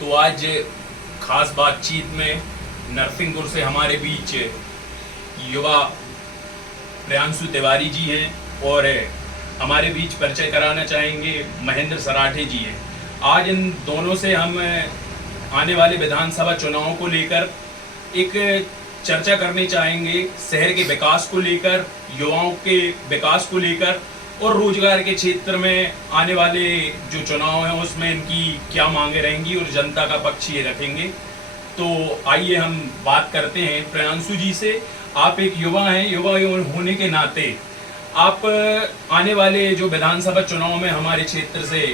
तो आज खास बातचीत में नरसिंहपुर से हमारे बीच युवा प्रियांशु तिवारी जी हैं और हमारे बीच परिचय कराना चाहेंगे महेंद्र सराठे जी हैं। आज इन दोनों से हम आने वाले विधानसभा चुनाव को लेकर एक चर्चा करनी चाहेंगे, शहर के विकास को लेकर, युवाओं के विकास को लेकर और रोजगार के क्षेत्र में आने वाले जो चुनाव हैं उसमें इनकी क्या मांगे रहेंगी और जनता का पक्ष ये रखेंगे। तो आइए हम बात करते हैं प्रियांशु जी से। आप एक युवा हैं, युवा होने के नाते आप आने वाले जो विधानसभा चुनाव में हमारे क्षेत्र से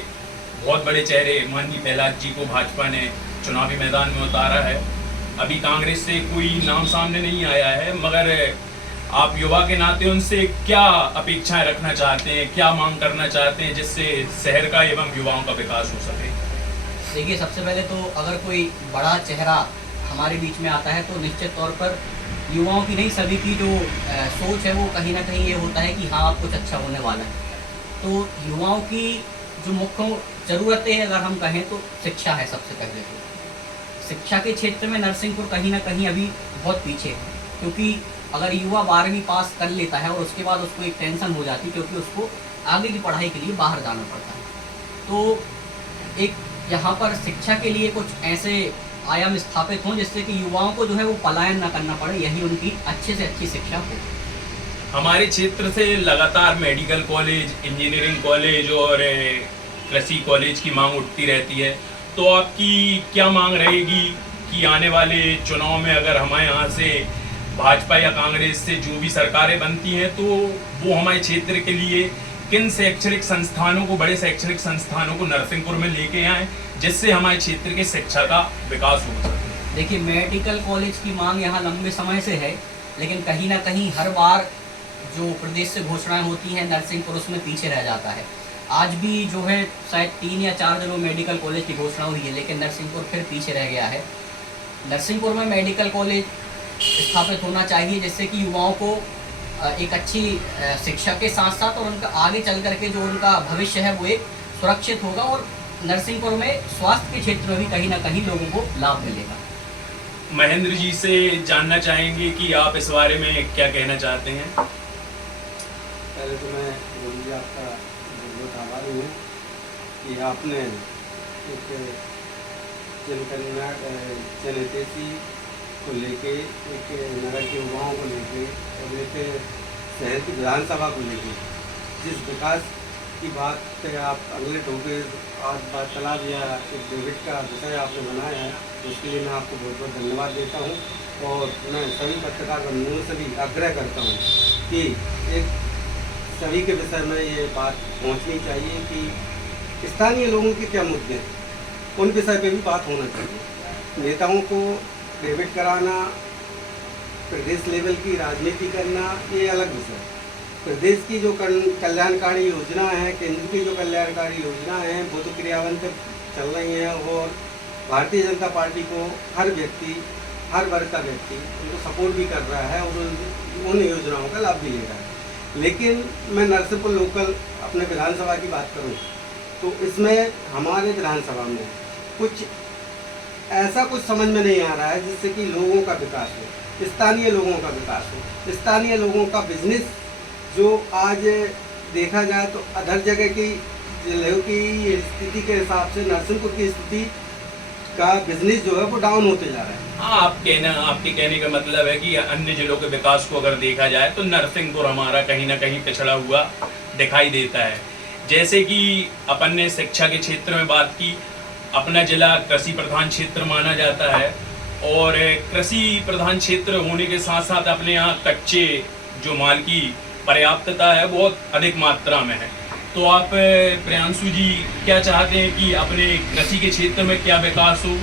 बहुत बड़े चेहरे माननीय प्रहलाद जी को भाजपा ने चुनावी मैदान में उतारा है। अभी कांग्रेस से कोई नाम सामने नहीं आया है, मगर आप युवा के नाते उनसे क्या अपेक्षाएं रखना चाहते हैं, क्या मांग करना चाहते हैं जिससे शहर का एवं युवाओं का विकास हो सके? देखिए, सबसे पहले तो अगर कोई बड़ा चेहरा हमारे बीच में आता है तो निश्चित तौर पर युवाओं की नहीं, सभी की जो सोच है वो कहीं ना कहीं ये होता है कि हाँ, अब कुछ अच्छा होने वाला है। तो युवाओं की जो मुख्य ज़रूरतें हैं अगर हम कहें तो शिक्षा है। सबसे पहले तो शिक्षा के क्षेत्र में नरसिंहपुर कहीं ना कहीं अभी बहुत पीछे है, क्योंकि अगर युवा 12वीं पास कर लेता है और उसके बाद उसको एक टेंशन हो जाती है क्योंकि उसको आगे की पढ़ाई के लिए बाहर जाना पड़ता है। तो एक यहाँ पर शिक्षा के लिए कुछ ऐसे आयाम स्थापित हों जिससे कि युवाओं को जो है वो पलायन ना करना पड़े, यही उनकी अच्छे से अच्छी शिक्षा हो। हमारे क्षेत्र से लगातार मेडिकल कॉलेज, इंजीनियरिंग कॉलेज और कृषि कॉलेज की मांग उठती रहती है। तो आपकी क्या मांग रहेगी कि आने वाले चुनाव में अगर हमारे यहाँ से भाजपा या कांग्रेस से जो भी सरकारें बनती हैं तो वो हमारे क्षेत्र के लिए किन शैक्षणिक संस्थानों को, बड़े शैक्षणिक संस्थानों को नरसिंहपुर में लेके आए जिससे हमारे क्षेत्र के शिक्षा का विकास हो सके? देखिए, मेडिकल कॉलेज की मांग यहाँ लंबे समय से है, लेकिन कहीं ना कहीं हर बार जो प्रदेश से घोषणाएं होती हैं नरसिंहपुर उसमें पीछे रह जाता है। आज भी जो है शायद 3 या 4 जगहों मेडिकल कॉलेज की घोषणा हुई है, लेकिन नरसिंहपुर फिर पीछे रह गया है। नरसिंहपुर में मेडिकल कॉलेज स्थापित होना चाहिए जिससे कि युवाओं को एक अच्छी शिक्षा के साथ साथ और उनका आगे चल करके जो उनका भविष्य है वो एक सुरक्षित होगा और नरसिंहपुर में स्वास्थ्य के क्षेत्र में भी कहीं ना कहीं लोगों को लाभ मिलेगा। महेंद्र जी से जानना चाहेंगे कि आप इस बारे में क्या कहना चाहते हैं? पहले तो मैं गुरु आपका बहुत आभारी हूँ कि आपने एक जनहितैषी को लेके, एक नगर के युवाओं को लेके और एक शहर की विधानसभा को लेके जिस विकास की बात पे आप अगले टोके आज वार्तालाप या एक डेबिट का विषय आपने बनाया है, उसके लिए मैं आपको बहुत बहुत धन्यवाद देता हूँ। और मैं सभी पत्रकार बंधुओं से भी आग्रह करता हूँ कि एक सभी के विषय में ये बात पहुँचनी चाहिए कि स्थानीय लोगों के क्या मुद्दे हैं, उन विषय पे भी बात होना चाहिए। नेताओं को डेबिट कराना, प्रदेश लेवल की राजनीति करना, ये अलग विषय है। प्रदेश की जो कल्याणकारी योजना है, केंद्र की जो कल्याणकारी योजना है वो तो क्रियान्वित चल रही हैं और भारतीय जनता पार्टी को हर व्यक्ति, हर वर्ग का व्यक्ति उनको सपोर्ट भी कर रहा है और उन योजनाओं का लाभ भी ले रहा है। लेकिन मैं नरसिंहपुर लोकल अपने विधानसभा की बात करूं तो इसमें हमारे विधानसभा में कुछ ऐसा कुछ समझ में नहीं आ रहा है जिससे कि लोगों का विकास हो, स्थानीय लोगों का विकास हो, स्थानीय लोगों का बिजनेस जो आज देखा जाए तो अदर जगह की जिलों की स्थिति के हिसाब से नरसिंहपुर की स्थिति का बिजनेस जो है वो डाउन होते जा रहा है। हाँ, आपके कहने का मतलब है कि अन्य जिलों के विकास को अगर देखा जाए तो नरसिंहपुर हमारा कहीं ना कहीं पिछड़ा हुआ दिखाई देता है। जैसे कि अपन ने शिक्षा के क्षेत्र में बात की, अपना जिला कृषि प्रधान क्षेत्र माना जाता है और कृषि प्रधान क्षेत्र होने के साथ साथ अपने यहाँ कच्चे जो माल की पर्याप्तता है बहुत अधिक मात्रा में है। तो आप प्रियांशु जी क्या चाहते हैं कि अपने कृषि के क्षेत्र में क्या विकास हो,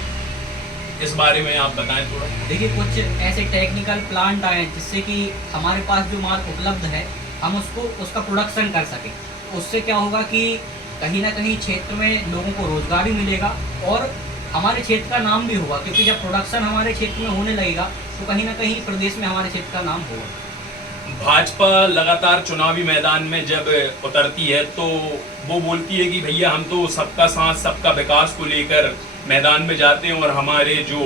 इस बारे में आप बताएं थोड़ा। देखिए, कुछ ऐसे टेक्निकल प्लांट आए जिससे कि हमारे पास जो माल उपलब्ध है हम उसका प्रोडक्शन कर सकें। उससे क्या होगा कि कहीं ना कहीं क्षेत्र में लोगों को रोजगार भी मिलेगा और हमारे क्षेत्र का नाम भी होगा, क्योंकि जब प्रोडक्शन हमारे क्षेत्र में होने लगेगा तो कहीं ना कहीं प्रदेश में हमारे क्षेत्र का नाम होगा। भाजपा लगातार चुनावी मैदान में जब उतरती है तो वो बोलती है कि भैया हम तो सबका साथ सबका विकास को लेकर मैदान में जाते हैं और हमारे जो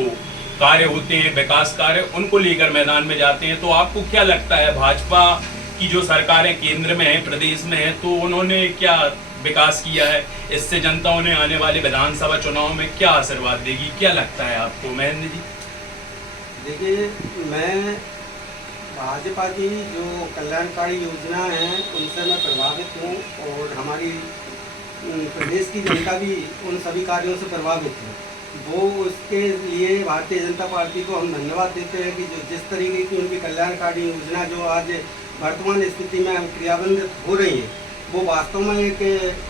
कार्य होते हैं, विकास कार्य, उनको लेकर मैदान में जाते हैं। तो आपको क्या लगता है, भाजपा की जो सरकारें केंद्र में है, प्रदेश में है, तो उन्होंने क्या विकास किया है? इससे जनता उन्हें आने वाले विधानसभा चुनाव में क्या आशीर्वाद देगी? क्या लगता है आपको महेंद्र जी? देखिए, मैं भाजपा की जो कल्याणकारी योजना है उनसे मैं प्रभावित हूँ, और हमारी प्रदेश की जनता भी उन सभी कार्यों से प्रभावित है। वो उसके लिए भारतीय जनता पार्टी को हम धन्यवाद देते हैं कि जो जिस तरीके की उनकी कल्याणकारी योजना जो आज वर्तमान स्थिति में क्रियान्वित हो रही है, वो वास्तव में एक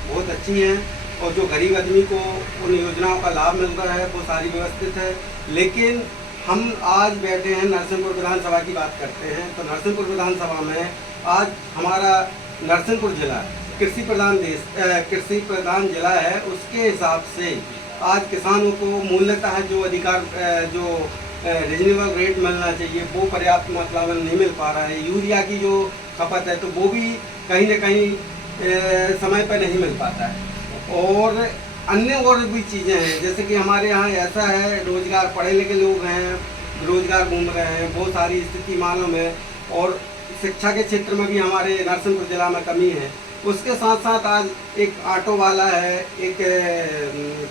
बहुत अच्छी है, और जो गरीब आदमी को उन योजनाओं का लाभ मिल रहा है वो सारी व्यवस्थित है। लेकिन हम आज बैठे हैं, नरसिंहपुर विधानसभा की बात करते हैं, तो नरसिंहपुर विधानसभा में आज हमारा नरसिंहपुर जिला कृषि प्रधान जिला है। उसके हिसाब से आज किसानों को मूल्यतः जो अधिकार जो रीजनेबल रेट मिलना चाहिए वो पर्याप्त मात्रा में नहीं मिल पा रहा है। यूरिया की जो खपत है तो वो भी कहीं न कहीं समय पर नहीं मिल पाता है, और अन्य और भी चीज़ें हैं, जैसे कि हमारे यहाँ ऐसा है, रोजगार, पढ़े लिखे लोग हैं, रोजगार घूम रहे हैं, बहुत सारी स्थिति मालूम है, और शिक्षा के क्षेत्र में भी हमारे नरसिंहपुर जिला में कमी है। उसके साथ साथ आज एक ऑटो वाला है, एक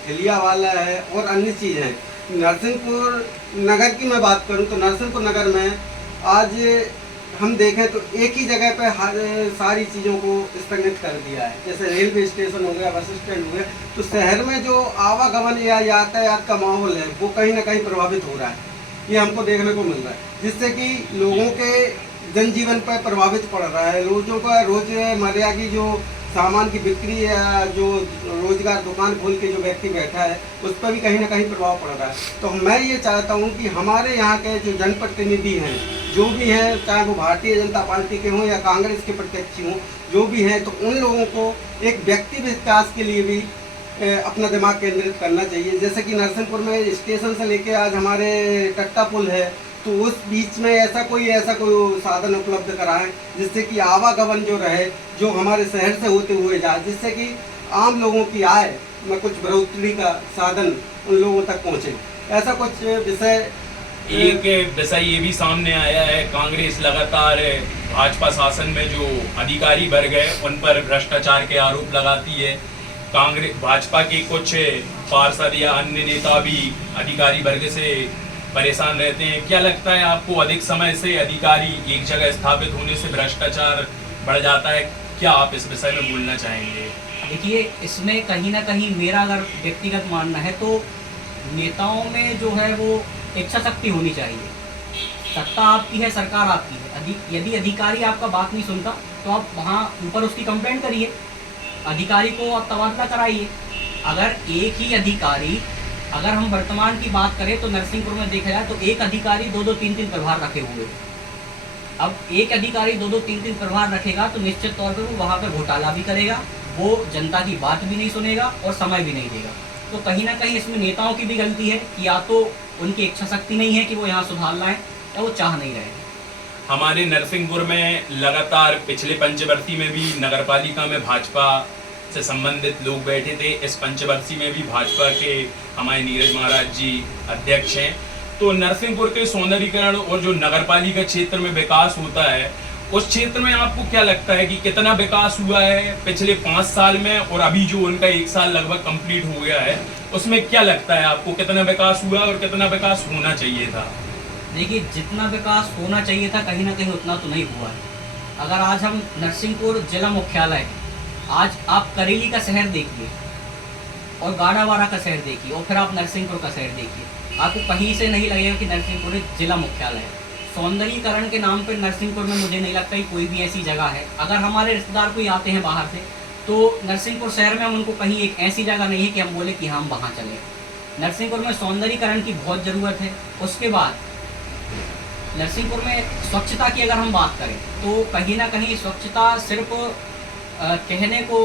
ठेलिया वाला है, और अन्य चीज़ें हैं। नरसिंहपुर नगर की मैं बात करूं तो नरसिंहपुर नगर में आज हम देखें तो एक ही जगह पे सारी चीज़ों को स्थगित कर दिया है, जैसे रेलवे स्टेशन हो गया, बस स्टैंड हो गया। तो शहर में जो आवागमन या यातायात का माहौल है वो कहीं ना कहीं प्रभावित हो रहा है, ये हमको देखने को मिल रहा है, जिससे कि लोगों के जनजीवन पर प्रभावित पड़ रहा है। लोगों का रोजमर्रा की जो सामान की बिक्री या जो रोजगार दुकान खोल के जो व्यक्ति बैठा है उस पर भी कहीं ना कहीं प्रभाव पड़ रहा है। तो मैं ये चाहता हूँ कि हमारे यहाँ के जो जनप्रतिनिधि हैं, जो भी हैं, चाहे वो भारतीय जनता पार्टी के हों या कांग्रेस के प्रत्याशी हों, जो भी हैं, तो उन लोगों को एक व्यक्ति विकास के लिए भी अपना दिमाग केंद्रित करना चाहिए। जैसे कि नरसिंहपुर में स्टेशन से लेके आज हमारे टट्टा पुल है, तो उस बीच में ऐसा कोई साधन उपलब्ध कराएं जिससे कि आवागमन जो रहे, जो हमारे शहर से होते हुए जाए, जिससे कि आम लोगों की आय में कुछ बढ़ोतरी का साधन उन लोगों तक पहुंचे। ऐसा कुछ विषय एक विषय ये भी सामने आया है, कांग्रेस लगातार भाजपा शासन में जो अधिकारी वर्ग है उन पर भ्रष्टाचार के आरोप लगाती है। कांग्रेस भाजपा के कुछ पार्षद या अन्य नेता भी अधिकारी वर्ग से परेशान रहते हैं। क्या लगता है आपको, अधिक समय से अधिकारी एक जगह स्थापित होने से भ्रष्टाचार बढ़ जाता है? क्या आप इस विषय में बोलना चाहेंगे? देखिए, इसमें कहीं ना कहीं मेरा अगर व्यक्तिगत मानना है तो नेताओं में जो है वो इच्छा शक्ति होनी चाहिए। सत्ता आपकी है, सरकार आपकी है, यदि अधिकारी आपका बात नहीं सुनता तो आप वहाँ ऊपर उसकी कंप्लेंट करिए, अधिकारी को आप तबादला कराइए। अगर एक ही अधिकारी, अगर हम वर्तमान की बात करें तो नरसिंहपुर में देखा जाए तो एक अधिकारी 2-2, 3-3 प्रभार रखे हुए हैं। अब एक अधिकारी 2-2, 3-3 प्रभार रखेगा तो निश्चित तौर पर वो वहाँ पर घोटाला भी करेगा, वो जनता की बात भी नहीं सुनेगा और समय भी नहीं देगा। तो कहीं ना कहीं इसमें नेताओं की भी गलती है कि या तो उनकी इच्छा शक्ति नहीं है कि वो यहाँ सुधार लाएं, या वो चाह नहीं रहे। हमारे नरसिंहपुर में लगातार पिछले पंचवर्षीय में भी नगरपालिका में भाजपा से संबंधित लोग बैठे थे। इस पंचवर्षीय में भी भाजपा के हमारे नीरज महाराज जी अध्यक्ष हैं। तो नरसिंहपुर के सौंदर्यीकरण और जो नगरपालिका क्षेत्र में विकास होता है, उस क्षेत्र में आपको क्या लगता है कि कितना विकास हुआ है पिछले 5 साल में, और अभी जो उनका 1 साल लगभग कंप्लीट हो गया है, उसमें क्या लगता है आपको, कितना विकास हुआ और कितना विकास होना चाहिए था? देखिए, जितना विकास होना चाहिए था कहीं ना कहीं उतना तो नहीं हुआ है। अगर आज हम नरसिंहपुर जिला मुख्यालय, आज आप करेली का शहर देखिए और गाड़ावाड़ा का शहर देखिए और फिर आप नरसिंहपुर का शहर देखिए, आपको कहीं से नहीं लगेगा कि नरसिंहपुर एक जिला मुख्यालय है। सौंदर्यीकरण के नाम पर नरसिंहपुर में मुझे नहीं लगता कि कोई भी ऐसी जगह है। अगर हमारे रिश्तेदार कोई आते हैं बाहर से तो नरसिंहपुर शहर में हम उनको कहीं एक ऐसी जगह नहीं है कि हम बोले कि हम वहाँ चले। नरसिंहपुर में सौंदर्यीकरण की बहुत ज़रूरत है। उसके बाद नरसिंहपुर में स्वच्छता की अगर हम बात करें तो कहीं ना कहीं स्वच्छता सिर्फ कहने को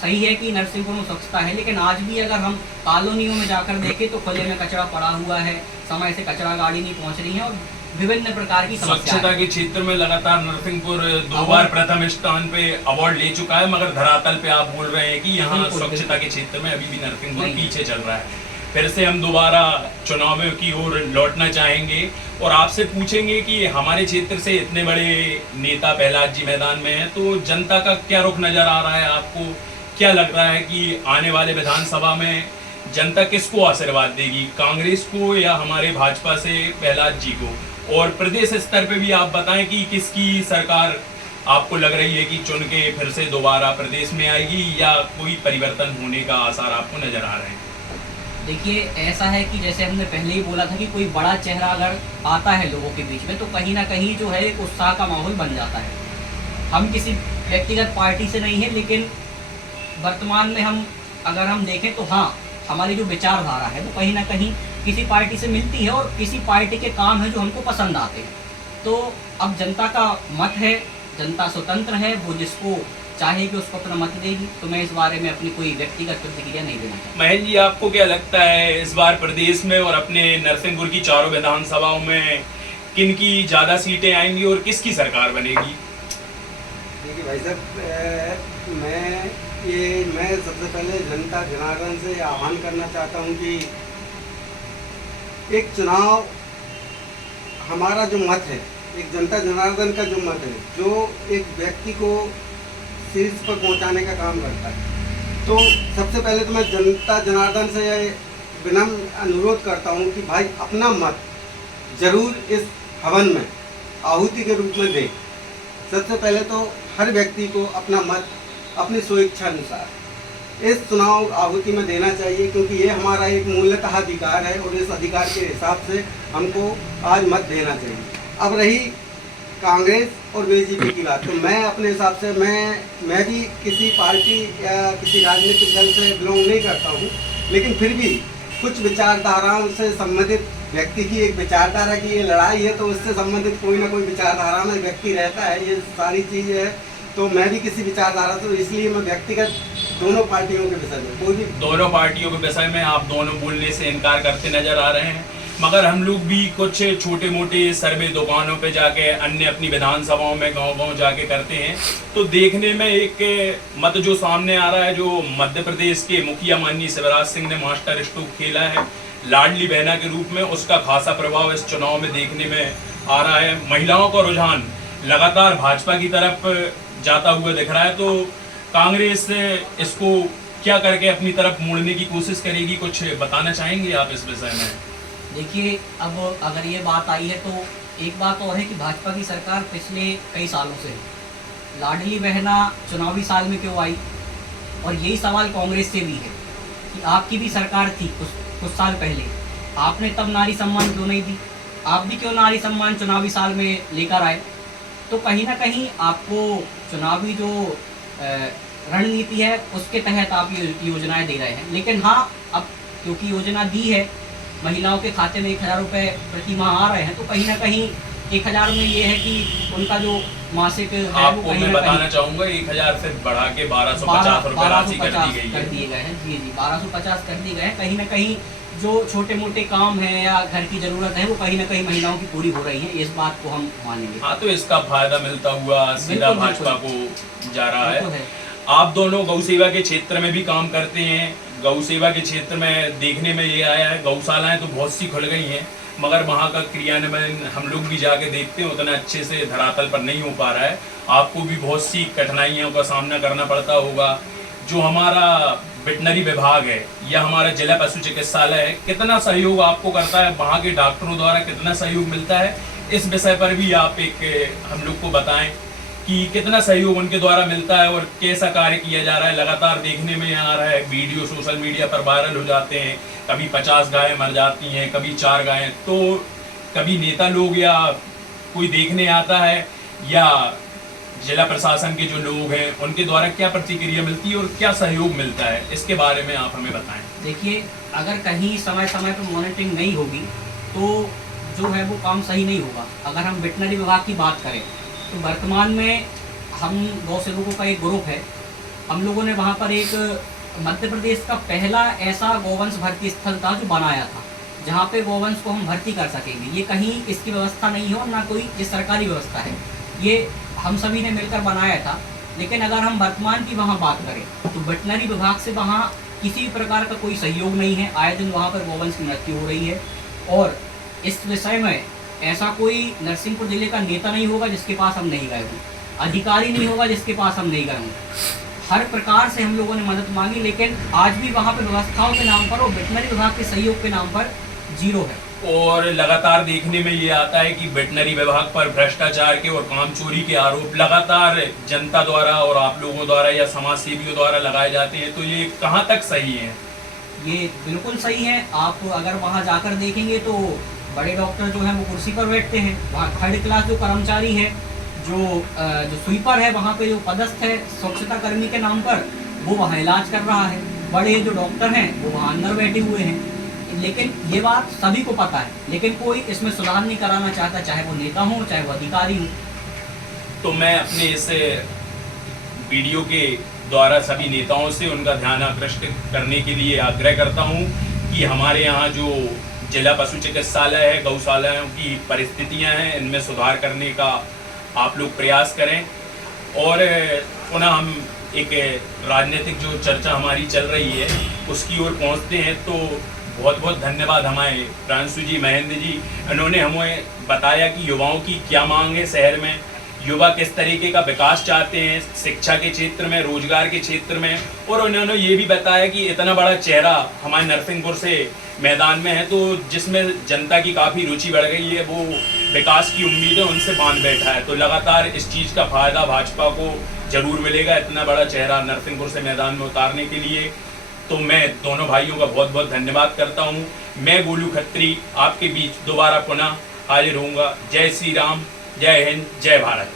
सही है कि नरसिंहपुर में स्वच्छता है, लेकिन आज भी अगर हम कॉलोनियों में जाकर देखें तो खुले में कचरा पड़ा हुआ है, समय से कचरा गाड़ी नहीं पहुंच रही है और विभिन्न प्रकार की स्वच्छता के क्षेत्र में लगातार नरसिंहपुर 2 बार प्रथम स्थान पे अवार्ड ले चुका है, मगर धरातल पे आप बोल रहे हैं कि यहाँ स्वच्छता के क्षेत्र में अभी भी नरसिंहपुर पीछे चल रहा है। फिर से हम दोबारा चुनावों की ओर लौटना चाहेंगे और आपसे पूछेंगे कि हमारे क्षेत्र से इतने बड़े नेता प्रहलाद जी मैदान में हैं, तो जनता का क्या रुख नज़र आ रहा है आपको? क्या लग रहा है कि आने वाले विधानसभा में जनता किसको आशीर्वाद देगी, कांग्रेस को या हमारे भाजपा से प्रहलाद जी को? और प्रदेश स्तर पे भी आप बताएं कि किसकी सरकार आपको लग रही है कि चुन के फिर से दोबारा प्रदेश में आएगी या कोई परिवर्तन होने का आसार आपको नजर आ रहे हैं? देखिए, ऐसा है कि जैसे हमने पहले ही बोला था कि कोई बड़ा चेहरा अगर आता है लोगों के बीच में तो कहीं ना कहीं जो है एक उत्साह का माहौल बन जाता है। हम किसी व्यक्तिगत पार्टी से नहीं है, लेकिन वर्तमान में अगर हम देखें तो हाँ, हमारी जो विचारधारा है वो कहीं ना कहीं किसी पार्टी से मिलती है और किसी पार्टी के काम है जो हमको पसंद आते हैं। तो अब जनता का मत है, जनता स्वतंत्र है, वो जिसको चाहेगी उसको अपना मत देगी। तो मैं इस बारे में अपनी कोई व्यक्तिगत प्रतिक्रिया नहीं देना चाहता। महेंद्र जी, आपको क्या लगता है इस बार प्रदेश में और अपने नरसिंहपुर की चारों विधानसभाओं में किन की ज़्यादा सीटें आएंगी और किसकी सरकार बनेगी? देखिए भाई साहब, मैं सबसे पहले जनता जनार्दन से आह्वान करना चाहता हूं कि एक चुनाव, हमारा जो मत है, एक जनता जनार्दन का जो मत है, जो एक व्यक्ति को शीर्ष पर पहुंचाने का काम करता है। तो सबसे पहले तो मैं जनता जनार्दन से विनम्र अनुरोध करता हूं कि भाई अपना मत जरूर इस हवन में आहुति के रूप में दें। सबसे पहले तो हर व्यक्ति को अपना मत अपनी स्वेच्छा अनुसार इस चुनाव आहुति में देना चाहिए, क्योंकि ये हमारा एक मूलतः अधिकार है और इस अधिकार के हिसाब से हमको आज मत देना चाहिए। अब रही कांग्रेस और बीजेपी की बात, तो मैं अपने हिसाब से मैं भी किसी पार्टी या किसी राजनीतिक दल से बिलोंग नहीं करता हूँ, लेकिन फिर भी कुछ विचारधाराओं से संबंधित व्यक्ति की एक विचारधारा की ये लड़ाई है, तो उससे संबंधित कोई ना कोई विचारधारा में व्यक्ति रहता है, ये सारी चीज़ है। तो मैं भी किसी विचारधारा से, इसलिए मैं व्यक्तिगत दोनों पार्टियों के विषय में कोई भी दोनों पार्टियों के विषय में आप दोनों बोलने से इनकार करते नजर आ रहे हैं, मगर हम लोग भी कुछ छोटे मोटे सर्वे दुकानों पे जाके अन्य अपनी विधानसभाओं में गांव-गांव जाके करते हैं, तो देखने में एक मत जो सामने आ रहा है, जो मध्य प्रदेश के मुखिया माननीय शिवराज सिंह ने मास्टर स्ट्रोक खेला है लाडली बहना के रूप में, उसका खासा प्रभाव इस चुनाव में देखने में आ रहा है। महिलाओं का रुझान लगातार भाजपा की तरफ जाता हुआ दिख रहा है, तो कांग्रेस इसको क्या करके अपनी तरफ मोड़ने की कोशिश करेगी, कुछ बताना चाहेंगे आप इस विषय में? देखिए, अब अगर ये बात आई है तो एक बात और है कि भाजपा की सरकार पिछले कई सालों से है। लाडली बहना चुनावी साल में क्यों आई, और यही सवाल कांग्रेस से भी है कि आपकी भी सरकार थी कुछ साल पहले, आपने तब नारी सम्मान क्यों नहीं दी, आप भी क्यों नारी सम्मान चुनावी साल में लेकर आए। तो कहीं ना कहीं आपको चुनावी जो रणनीति है उसके तहत आप ये योजनाएं दे रहे हैं, लेकिन हाँ, अब क्योंकि योजना दी है, महिलाओं के खाते में 1000 रुपये प्रति माह आ रहे हैं, तो कहीं ना कहीं 1000 में ये है कि उनका जो मासिक है आपको मैं बताना चाहूँगा 1000 से बढ़ा के 1250 रुपये राशि कर दी गई है। कर दिए गए हैं, जी 1250 कर दिए गए हैं। कहीं ना कहीं जो छोटे मोटे काम है या घर की ज़रूरत है वो कहीं ना कहीं महिलाओं की पूरी हो रही है, इस बात को हम मानेंगे। हाँ, तो इसका फायदा मिलता हुआ सीधा भाजपा को जा रहा है। आप दोनों गौ सेवा के क्षेत्र में भी काम करते हैं, गौ सेवा के क्षेत्र में देखने में ये आया है गौशालाएं तो बहुत सी खुल गई हैं, मगर वहाँ का क्रियान्वयन हम लोग भी जाके देखते हैं उतना अच्छे से धरातल पर नहीं हो पा रहा है। आपको भी बहुत सी कठिनाइयों का सामना करना पड़ता होगा। जो हमारा वेटनरी विभाग है या हमारा जिला पशु चिकित्सालय है, कितना सहयोग आपको करता है, वहाँ के डॉक्टरों द्वारा कितना सहयोग मिलता है, इस विषय पर भी आप हम लोग को बताएं कि कितना सहयोग उनके द्वारा मिलता है और कैसा कार्य किया जा रहा है। लगातार देखने में आ रहा है, वीडियो सोशल मीडिया पर वायरल हो जाते हैं, कभी 50 गायें मर जाती हैं, कभी 4 गायें। तो कभी नेता लोग या कोई देखने आता है या जिला प्रशासन के जो लोग हैं उनके द्वारा क्या प्रतिक्रिया मिलती है और क्या सहयोग मिलता है, इसके बारे में आप हमें बताएं। देखिए, अगर कहीं समय समय पर मॉनिटरिंग नहीं होगी तो जो है वो काम सही नहीं होगा। अगर हम वेटनरी विभाग की बात करें तो वर्तमान में हम गौ सेवकों का एक ग्रुप है, हम लोगों ने वहाँ पर एक मध्य प्रदेश का पहला ऐसा गौवंश भर्ती स्थल था जो बनाया था, जहाँ पे गौवंश को हम भर्ती कर सकेंगे। ये कहीं इसकी व्यवस्था नहीं हो, ना कोई ये सरकारी व्यवस्था है, ये हम सभी ने मिलकर बनाया था। लेकिन अगर हम वर्तमान की वहाँ बात करें तो वेटनरी विभाग से वहाँ किसी प्रकार का कोई सहयोग नहीं है। आए दिन वहाँ पर गौवंश की मृत्यु हो रही है और इस विषय में ऐसा कोई नरसिंहपुर जिले का नेता नहीं होगा जिसके पास हम नहीं गए हों, अधिकारी नहीं होगा जिसके पास हम नहीं गए हों। हर प्रकार से हम लोगों ने मदद मांगी, लेकिन आज भी वहाँ पर व्यवस्थाओं के नाम पर और वेटनरी विभाग के सहयोग के नाम पर जीरो है। और लगातार देखने में ये आता है कि वेटनरी विभाग पर भ्रष्टाचार के और काम चोरी के आरोप लगातार जनता द्वारा और आप लोगों द्वारा या समाज सेवियों द्वारा लगाए जाते हैं, तो ये कहाँ तक सही है? ये बिल्कुल सही है। आप अगर वहाँ जाकर देखेंगे तो बड़े डॉक्टर जो हैं वो कुर्सी पर बैठते हैं, वहाँ थर्ड क्लास जो कर्मचारी है, जो स्वीपर है वहाँ पे जो पदस्थ है स्वच्छता कर्मी के नाम पर, वो वहाँ इलाज कर रहा है। बड़े जो डॉक्टर हैं वो वहाँ अंदर बैठे हुए हैं। लेकिन ये बात सभी को पता है, लेकिन कोई इसमें सुधार नहीं कराना चाहता, चाहे वो नेता हो चाहे वो अधिकारी हो। तो मैं अपने इस वीडियो के द्वारा सभी नेताओं से उनका ध्यान आकृष्ट करने के लिए आग्रह करता हूं कि हमारे यहाँ जो जिला पशु चिकित्सालय है, गौशालाओं की परिस्थितियां हैं, इनमें सुधार करने का आप लोग प्रयास करें। और पुनः हम एक राजनीतिक जो चर्चा हमारी चल रही है उसकी ओर पहुँचते हैं। तो बहुत बहुत धन्यवाद हमारे प्रांशु जी, महेंद्र जी, इन्होंने हमें बताया कि युवाओं की क्या मांग है शहर में, युवा किस तरीके का विकास चाहते हैं शिक्षा के क्षेत्र में, रोजगार के क्षेत्र में। और उन्होंने ये भी बताया कि इतना बड़ा चेहरा हमारे नरसिंहपुर से मैदान में है, तो जिसमें जनता की काफ़ी रुचि बढ़ गई है, वो विकास की उम्मीदें उनसे बांध बैठा है। तो लगातार इस चीज़ का फायदा भाजपा को जरूर मिलेगा, इतना बड़ा चेहरा नरसिंहपुर से मैदान में उतारने के लिए। तो मैं दोनों भाइयों का बहुत बहुत धन्यवाद करता हूँ। मैं गोलू खत्री आपके बीच दोबारा पुनः हाजिर होऊंगा। जय श्री राम, जय हिंद, जय भारत।